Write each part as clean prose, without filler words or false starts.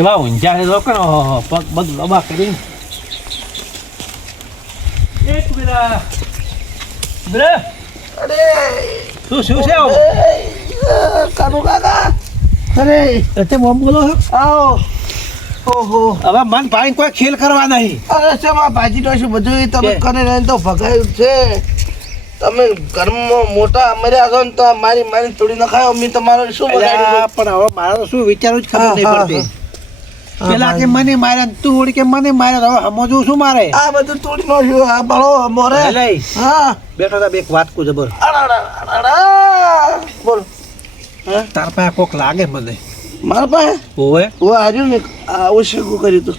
કેવા ઊંઝા છે લોકો પગ પગ લબા કરી એક મિલા બ્રે અરે શું છે કાનુ કાકા અરે તે મોમ બોલો આવો ઓહો હવે મન પાણી કોઈ ખેલ કરવા નહીં અરે શેમાં ભાજી તો શું બધું તમે કરે ને તો ભગાયું છે તમે ઘરમાં મોટા મર્યા છો ને તો મારી થોડી નખાયો મેં તમારો શું બગાડ્યું પણ હવે મારે તો શું વિચારું જ ખબર નહીં પડતી પેલા કે મને માર્યા તું ઓળી કે મને માર્યા હવે સમજવું શું મારે આ બધું તોડી નો છું આ બળો મોરે હા બેઠો તા એક વાત કુ જબર બોલ તાર પાસે કોક લાગે મને મારા પાસે ઓવે ઓ હાર્યું ને આવું શેકું કર્યું તું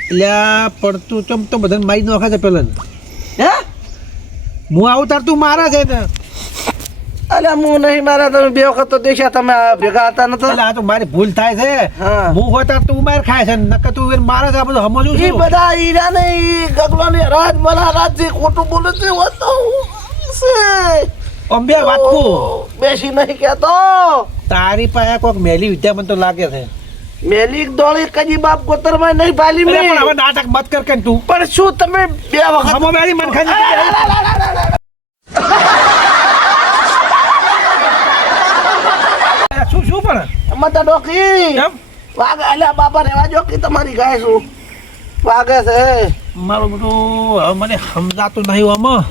એટલે પડતું ચમ તો બધાને મારી નાખે છે પેલા હે હું આવું તાર તું મારા છે ને અરે હું નહીં મારા તમે બે વખત તો દેખ્યા તમે ભેગા હતા નતો એટલે આ તો મારી ભૂલ થાય છે હા હું હોય તાર તું માર ખાય છે નકર તું મારે છે આ બધું સમજવું ઈ છું બધા ઈરા ને ઈ ગગલો ને રાજ મલા રાજ જે ખોટું બોલે છે વાતો છે અંબે વાત કુ બેસી નહીં કેતો તારી પાસે કોક મેલી વિદ્યા મને તો લાગે છે મેલી દોડી કજી બાપ કોતર માં નહીં ભાલી અરે મે પણ હવે નાટક મત કર કે તું પણ શું તમે બે વખત હમો મેલી મન ખાઈ શું શું પણ મતા ડોકી કેમ વાગે અલ્યા બાપા રેવા જો કે તમારી ગાય શું વાગે છે મારું બધું હવે મને સમજાતું નહીં આમાં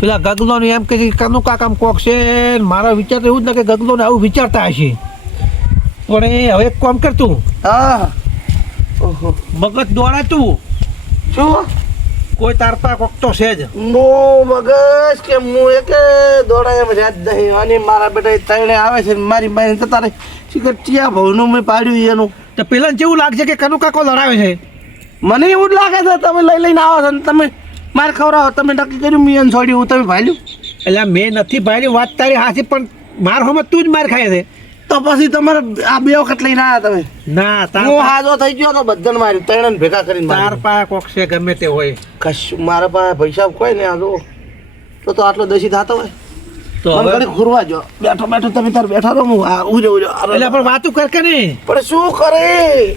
પેલા ગગલો ને એમ કે કનું કાકામ કોક છે મારા વિચાર તો એવું જ ને કે ગગલો ને આવું વિચારતા હશે પણ હવે એક કામ કર તું હા ઓહો મગજ દોડા તું શું કોઈ તાર પા કોક તો છે જ નો મગજ કે હું એક દોડાય એમ રાત દહીં અને મારા બેટા તણે આવે છે મારી મારી તો તારે શીખર ચિયા ભાવનું મેં પાડ્યું એનું તો પેલા જેવું લાગશે કે કનું કાકો લડાવે છે મને એવું જ લાગે છે તમે લઈને આવો છો ને તમે માર ખવડાવો તમે નક્કી કર્યું મિયન છોડ્યું તમે ભાલ્યું એટલે મેં નથી ભાઈ વાત તારી હાથી પણ માર હોમાં તું જ માર ખાય છે તો પછી તમારે આ બે વખત લઈને આવ્યા તમે ના તાર હું હાજો થઈ ગયો તો બધાને માર્યું ત્રણ ભેગા કરીને તાર પા કોક છે ગમે તે હોય કશું મારા પાસે પૈસા કોઈ ને આજો તો આટલો દસી થતો હોય તો મને હવે ઘડી ઘુરવા જો બેઠો બેઠો તમે તાર બેઠા રહો હું આ ઉજો એટલે પણ વાતું કર કે નહીં પણ શું કરે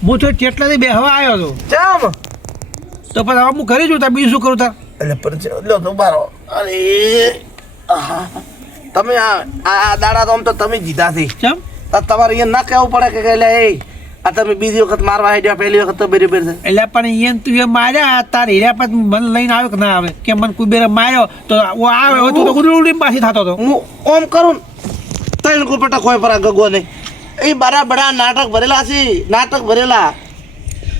હું તો કેટલાથી બેહવા આવ્યો હતો ચમ તો પછી હવે હું કરી છું તાર બીજું શું કરું તાર એટલે પણ લો તો બારો અરે આહા. તમે આ દાડા તો આમ તો તમે જીતા છે ચમ તમારે અહીંયા ના કહેવું પડે કે એટલે એ આ તમે બીજી વખત મારવા હેડ્યા પહેલી વખત તો બરાબર છે એટલે પણ એમ તું એ માર્યા તાર હીરા પર મને લઈને આવ્યો કે ના આવે કે મને કુબેરે માર્યો તો ઓ આવે તું તો ઉડી પાછી થતો હતો હું ઓમ કરું ત્રણ કુપટા કોઈ પર ગગો નહીં એ બરાબર નાટક ભરેલા છે નાટક ભરેલા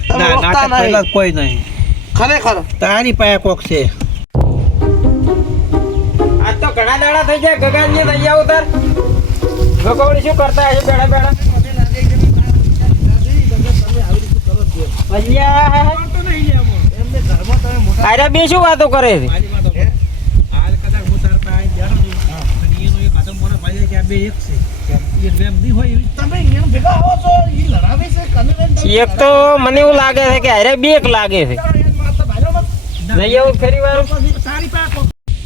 તમે ના ઓળખતા નાટક નહીં. પહેલા કોઈ નહીં ખરેખર તારી પાસે કોક છે આજ તો ઘણા દાડા થઈ જાય ગગનજી થઈ આવો તાર ગગોડી શું કરતા હશે બેડા બેડા અરે બે શું વાતો કરે છે તમે અહીંયા ભેગા આવો છો એ લડાવે છે કને એક તો મને એવું લાગે છે કે અરે બે લાગે છે નહીં આવું ફરી વાર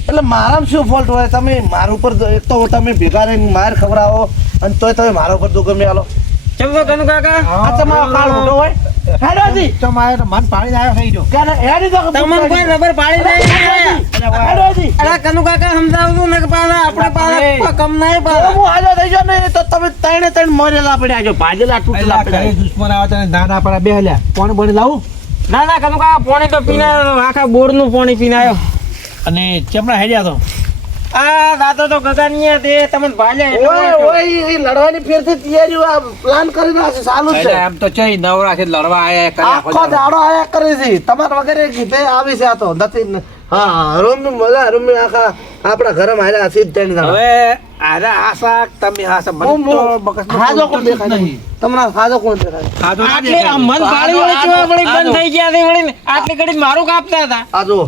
એટલે મારામાં શું ફોલ્ટ હોય તમે મારા ઉપર એક તો તમે ભેગા રહીને માર ખવડાવો અને તોય તમે મારા ઉપર દુઃખ મેલો ચમ તો કનુ કાકા આ તમારો કાળ મોટો હોય હેડોજી તમારે તો મન પાણી આવ્યો થઈ ગયો ક્યારે હેડી તો તમને કોઈ રબર પાડી નહીં હેડોજી અરે કનુ કાકા સમજાવતું ને કે પાછા આપણે પાછા કમ નહીં પાછા હું હાજો થઈ ગયો ને તો તમે ત્રણે મોરેલા પડ્યા છો ભાજેલા તૂટેલા ઘરે પડ્યા દુશ્મન આવે તને નાના પડા બે હલ્યા કોણ બને લાવું ના ના કનુ કાકા પાણી તો પીને આખા બોરનું પાણી પીને આવ્યો અને ચમડા હેડ્યા તો આ દાતો તો ગગનિયા તે તમને ભાલે ઓય ઓય એ લડવાની ફેરથી તૈયારીઓ આ પ્લાન કરી નાખે ચાલુ જ છે એટલે આમ તો ચઈ નવરા છે લડવા આયા આખો દાડો આયા કરે છે તમાર વગેરે કીધે આવી છે આ તો નથી હા રૂમ મજા રૂમ આખા આપણા ઘરે માર્યા છે તેની હવે આરા આશા તમે આશા મને તો મગજ હાજો કોણ દેખાય નહીં તમને હાજો કોણ દેખાય હાજો ના આટલી આ મન પાડી વળી ચેવા વળી બંધ થઈ ગયા છે વળી આટલી ઘડી મારું કાપતા હતા આજો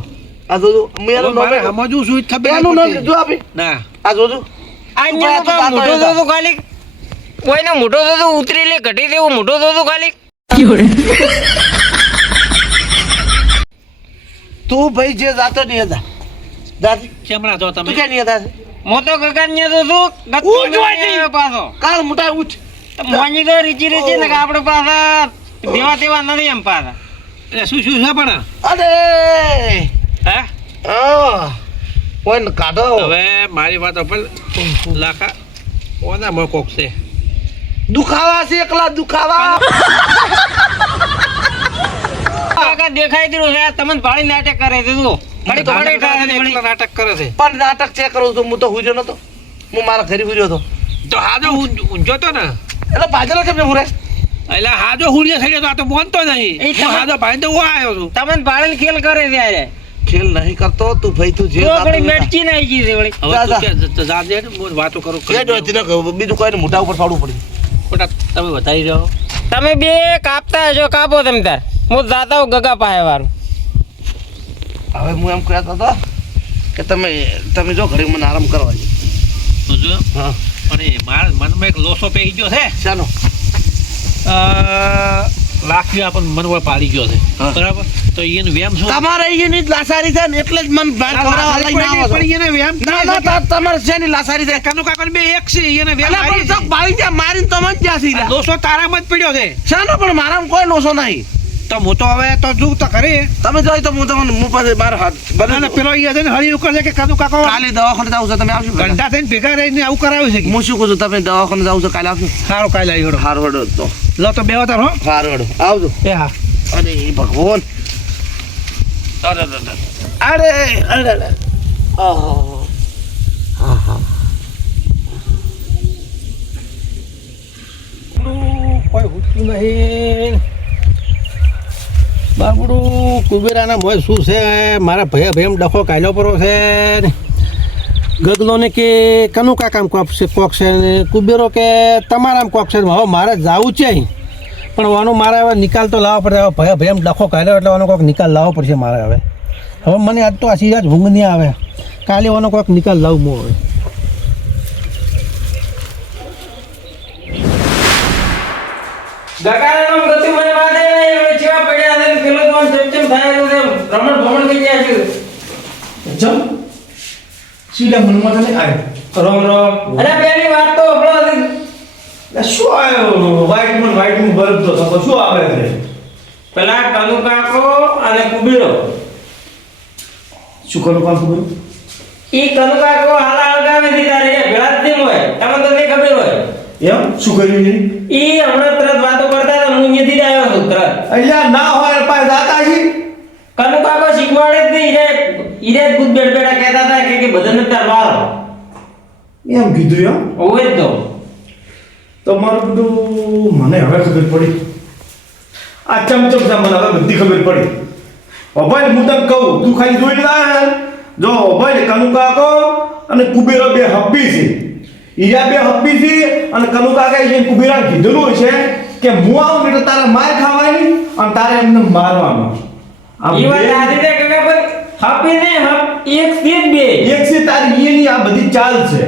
આજો મેરો મારે નોમે સમજવું શું ખબર બેનું નામ જો આપી ના આજો જો અહીંયા તો મોટો તો ખાલી કોઈને મોટો તો ઉતરી લે ઘટી દેવું મોટો તો ખાલી તું ભાઈ જે જાતો નહીં હતા દાદી ચમડા જો તું તમે ક્યાં નહીં હતા મોટો ગગનિયા તો શું ઉઠ વાટી. પાછો કાલ મોટા ઉઠ તો મોંજી તો રીચી ને કે આપણે પાછા દેવા તેવા નથી એમ પાછા. એટલે શું શું છે પણ અરે હે હા કોઈ ને કાઢો હવે મારી વાત પર લાખા ઓના માં કોક છે દુખાવા છે એકલા દુખાવા કાકા દેખાઈ દીધું છે તમને ભાડી નાટક કરે છે તું ઘડી ઘડી થાય છે, એકલા નાટક કરે છે પણ નાટક ચેક કરું છું હું તો હુજો નતો હું મારા ઘરે હુર્યો હતો તો હાજો ઊંઝો તો ને એટલે પાછળ કેમ હું રે એટલે હાજો હુડિયા થઈ ગયો તો આ તો બોનતો નહીં એ હું હાજો ભાઈ તો હું આવ્યો છું તમને ભાડી ખેલ કરે ત્યારે ખેલ નહીં કરતો તું ભાઈ તું જે તો ઘડી મેટકી નાઈ ગઈ છે વળી. હવે જા, તું કે જાજે હું વાતો કરું જે ડોચી ને બીજું કોઈ મોઢા ઉપર પાડવું પડે ખોટા તમે વધારી રહ્યો તમે બે કાપતા હશો કાપો તમે તાર હું જાતા હું ગગા પાસે વાળું. હવે હું એમ કહેતો હતો કે તમે જો ઘરે મને આરામ કરવા દે. તો જો હા અને મારા મનમાં એક લોસો પેઈ ગયો છે ચાલો લાખી આપણને મનવા પાડી ગયો છે હા. બરાબર તો એનું વ્યામ શું તમારે અહીંયાની જ લાસારી છે ને એટલે જ મન બહાર ખવડાવવા લઈને આવો છો. પણ એને વ્યામ ના ના તમારે છે ની લાસારી છે કાનો કાકા બે એક છે એને વ્યામ અલા પણ ચોક બાળી જા મારીને તો મન જ્યાં સીધા લોસો તારામાં જ પડ્યો છે શાનો પણ મારામાં કોઈ નોસો નહીં તો હું તો હવે તો જો તો કરે તમે જોઈ તો હું તમને હું પાસે બાર હાથ અને બને પેલો ઈ છે ને હળી ઉપર છે કે કાનો કાકા કાલે દવાખાને જાવ છો તમે આવશો કાલે? ગંડા થઈને ભેગા રહીને આવું કરાવ્યું છે કે હું શું કહું છું તમે દવાખાને જાવ છો કાલે આવશો સારું કાલે આવી હડો હારું હડો તો લો તો બે તાર હો હારું હડો આવજો એ હા અરે ભગવાન અરે અરે અરે અરે ઓહો હા હા કોઈ હુતું નહીં બાબુડું કુબેરાના મોય શું છે મારા ભયા ભેમ ડખો કાયલો પરો છે ને ગગલો ને કે કનું કાકામ કોક છે ને કુબેરો કે તમારામ કોક છે હવે મારે જવું છે અહીં. પણ વાનો મારે હવે નિકાલ તો લાવવો પડશે હવે ભયા ભેમ ડખો કાયલો એટલે વાનો કોઈક નિકાલ લાવવો પડશે મારે હવે મને આજ તો આ સીધા જ ઊંઘ નહીં આવે કાલે વાનો કોઈક નિકાલ લાવું હું હવે ગગાના નામ ગતિ મને વાદે નહીં હવે જેવા પડ્યા છે પેલો તો આમ ચમચમ થાયેલું છે રમણ ભમણ થઈ ગયા છે. જમ સીધા મનમાં તને આવ્યો રોમ રોમ અરે પેલી વાત તો આપણો એટલે શું આવ્યો વાઈટમાં બલ્બ તો થતો શું આવે છે પેલા કનુ કાકો અને કુબીરો શું કરું કામ ખબર ઈ કનુ કાકો હાલા હળગાવે દીધા રે ભેળા જ દિન હોય તમને તો નહીં ખબર હોય એમ શું કર્યું છે ઈ હમણાં તરત વાતો કરતા હતા હું અહીંયાથી જ આવ્યો છું તરત અહીંયા ના હોય પાસે દાતાજી કનુ કાકો શીખવાડે જ નહીં ઈરે ખુદ બેઠ બેઠા કહેતા હતા કે બધાને તાર મારો એમ કીધું એમ હોય જ તો તમારું બધું મને હવે ખબર પડી આ ચમચમ છે મને હવે બધી ખબર પડી ભાઈ હું તને કહું તું ખાલી જોઈ લે જો ભાઈ કનુ કાકો અને કુબેરો બે હપ્પી છે ઈયા બે હપ્પી છે અને કનુ કાકા એ કુબેરા કીધેલું છે કે હું આવું એટલે તારે માર ખાવાની અને તારે એમને મારવાનું આ ઈ વાત બે- આધી તે કાકા પર હાપી ને હપ એક થી બે એક છે તારી એની આ બધી ચાલ છે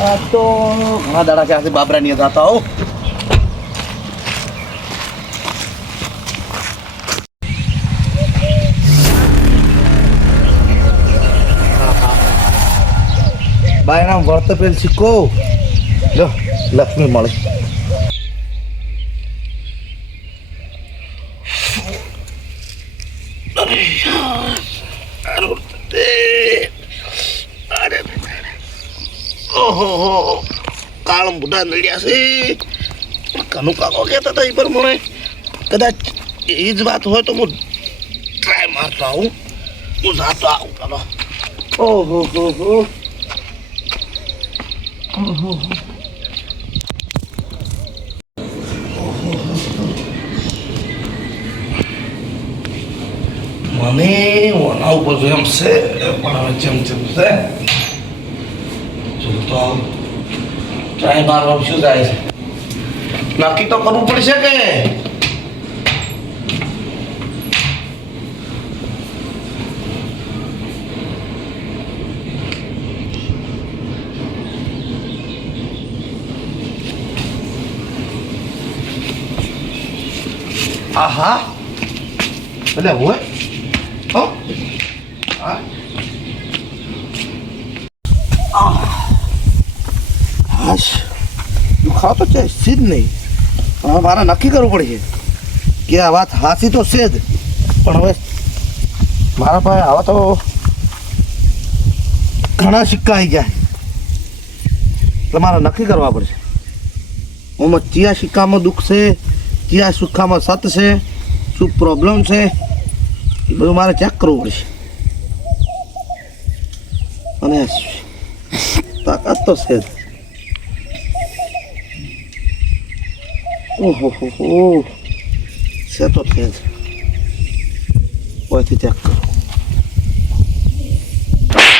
આ તો ઘણા દાડા છે આજે બાબરા ની હતા હો બાય નામ વર્ત પેલ સિક્કો લો લક્ષ્મી મળે ઓહો કાળ મોઢા નડ્યા છે કનુ કાકો કહેતા હતા એ પ્રમાણે કદાચ એ જ વાત હોય તો હું ટ્રાય મારતો આવું હું જાતો આવું ચાલો ઓહો હો હો મને ઓના ઉપર જો એમ છે પણ હવે ચમચમ છે ચલો તો આવું ટ્રાય મારવાનું શું થાય છે નક્કી તો કરવું પડશે કે આહા એટલે હોય હો હાશ દુખાવ તો છે જ નહીં હવે મારે નક્કી કરવું પડશે કે આ વાત હાસી તો છે જ પણ હવે મારા પાસે આવા તો ઘણા સિક્કા આવી જાય એટલે મારે નક્કી કરવા પડશે ઓમાં ચિયા સિક્કામાં દુઃખ છે ચિયા સુખામાં સત છે શું પ્રોબ્લેમ છે એ બધું મારે ચેક કરવું પડશે અને તાકાત તો છે જ ઓહો છે તો છે જ ઓયથી ચેક કરો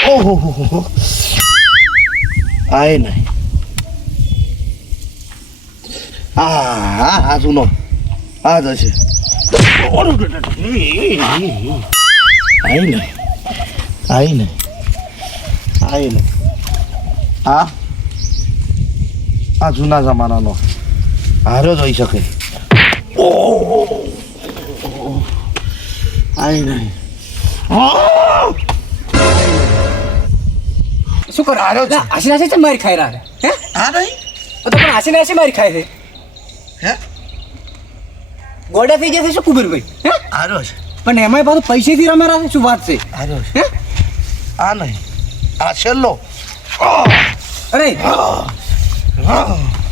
ઓહો આય નહીં હા સુનો આ જ હશે આય નહીં આ જૂના જમાનાનો હારો જ હોઈ શકે આય નહીં શું કરો હારો છે. આશી નાસી છે મારી ખાઈ રહ્યા હે હા નહીં તો પણ આશી નાસી મારી ખાય છે હે ગોડા થઈ જશે શું કુબેરભાઈ હે હારો છે પણ એમાંય પાછું પૈસેથી રમારા છે શું વાત છે હારો છે આ નહીં આ છેલ્લો અરે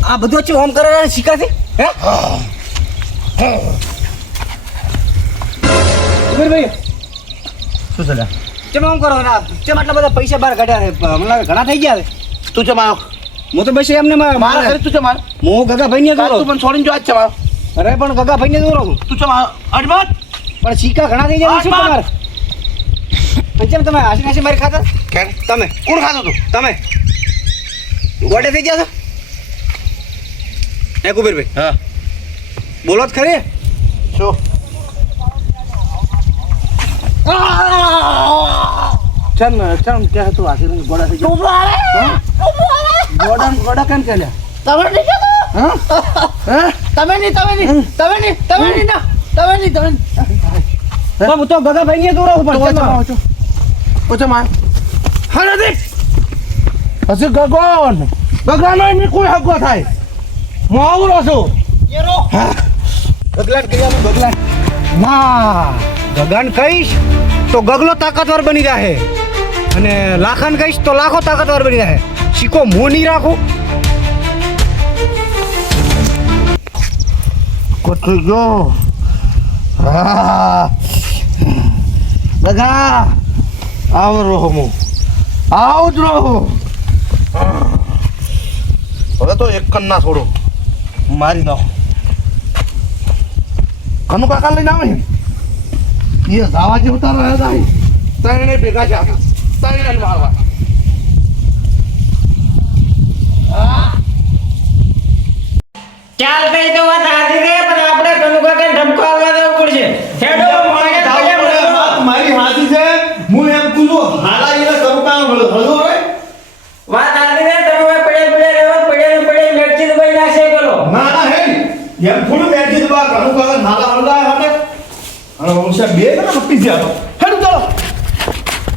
આ બધું વચ્ચે ઓમ કરે શીખાથી હે કુબેરભાઈ શું ચાલ્યા કેમ આમ કરો ના કેમ આટલા બધા પૈસા બહાર કાઢ્યા છે હમણાં ઘણા થઈ ગયા છે તું છે મારો હું તો બસ એમને મારા ઘરે તું છે મારો હું ગગાભાઈ ને તું દોરો પણ છોડીને જો આજ છે મારો અરે પણ ગગાભાઈ ને દોરો તું છે મારો અડમત પણ સિક્કા ઘણા થઈ જાય શું તમારે પંચમ તમે હાસી નાસી મારી ખાતા કેમ તમે કોણ ખાધું તું તમે ગોડે થઈ ગયા છો હે કુબેરભાઈ હા બોલો જ ખરી શું ચમ કે હતું આશીર્વાદ ગોડા થઈ ગયા ગોડા કેમ ચાલ્યા હું તો ગગાભાઈ ને દોરો પણ ઓછો માર હા નથી હજી ગગવાનો એમની કોઈ હગો થાય હું આવરો છું ગગલાટ કર્યા ગગલાટ ના ગગન કહીશ તો ગગલો તાકાતવર બની જાય અને લાખન કહીશ તો લાખો તાકાતવર બની જાય શીખો મોં નહીં રાખો કોઠી ગયો હા બધા આવ રહો હું આવ જ રહો હવે તો એક કન ના છોડો મારી નાખો કનુ કાકા લઈને આવે એ જાવા જેવું તારા રહ્યા હતા ત્રણે ભેગા છે ત્રણે મારવા ચાલ ભાઈ તો વાત સાચી છે પણ આપણે કનુકા કે ઢબકો આવવા દેવું પડશે હેડો મારી હાથી છે હું એમ કુજો હાલા એને કરુકા હળો રે વાત સાચી છે તમે પડે રહેવા પડે મેરચી દબાઈ નાખશે બોલો ના ના હે એમ થોડું બેઠી તો બા કરુકા હાલા હળદા હમે અને ઓછા બે ને મપી ગયા હેડ ચાલો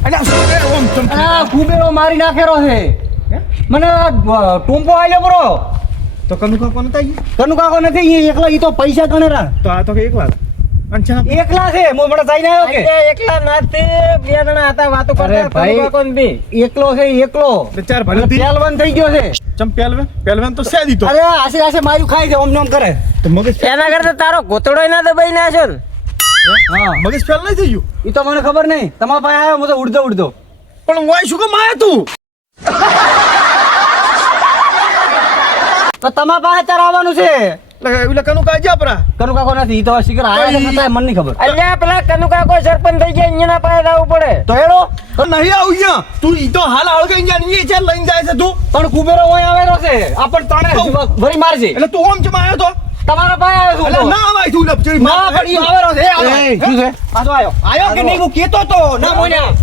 અલ્યા શું ઓમ ચમ આ કુબેરો મારી નાખેરો છે મને ટૂંપો આલ્યો બરો તો કનુકા કોણ તાઈ કનુકા કો નથી એ એકલા ઈ તો પૈસા ગણેરા તો આ તો કે એકલા અંચા એકલા છે મો મને જઈને આવ્યો કે એકલા નથી બે જણા હતા વાતો કરતા કનુકા કોણ બી એકલો છે એકલો ચાર ભલે પહેલવાન થઈ ગયો છે ચમ પહેલવાન તો સે દીધો અરે આશે માર્યું ખાઈ દે ઓમ નોમ કરે તો મગજ એના કરતા તારો ગોતડો ના દબાઈ નાખ્યો ને હા મગજ ફેલ નહીં થઈ ગયું ઈ તો મને ખબર નહીં તમારા પાસે આવ્યો હું તો ઉડતો પણ વાય શું કેમ આયા તું તો તમારા પાસે તાર આવવાનું છે એટલે કનું કાજ્યા પરા કનુ કાકો નથી ઈ તો શીખર આયા છે નતા મને નહીં ખબર અલ્યા પેલા કનુ કાકો સરપંચ થઈ ગયા અહીંયા પાસે આવવું પડે તો હેડો નહીં આવું અહીંયા તું ઈ તો હાલ હળગાઈ ગયા નહીં છે લઈને જાય છે તું પણ કુબેરો ઓય આવેલો છે આપણ તણે ભરી મારજે એટલે તું ઓમ ચમ આવ્યો તો તમારા પાસે આવ્યો છું એટલે ના આવાય તું લપચડી ના પણ ઈ આવેલો છે શું છે આ તો આયો કે નહીં હું કેતો તો ના મોન્યા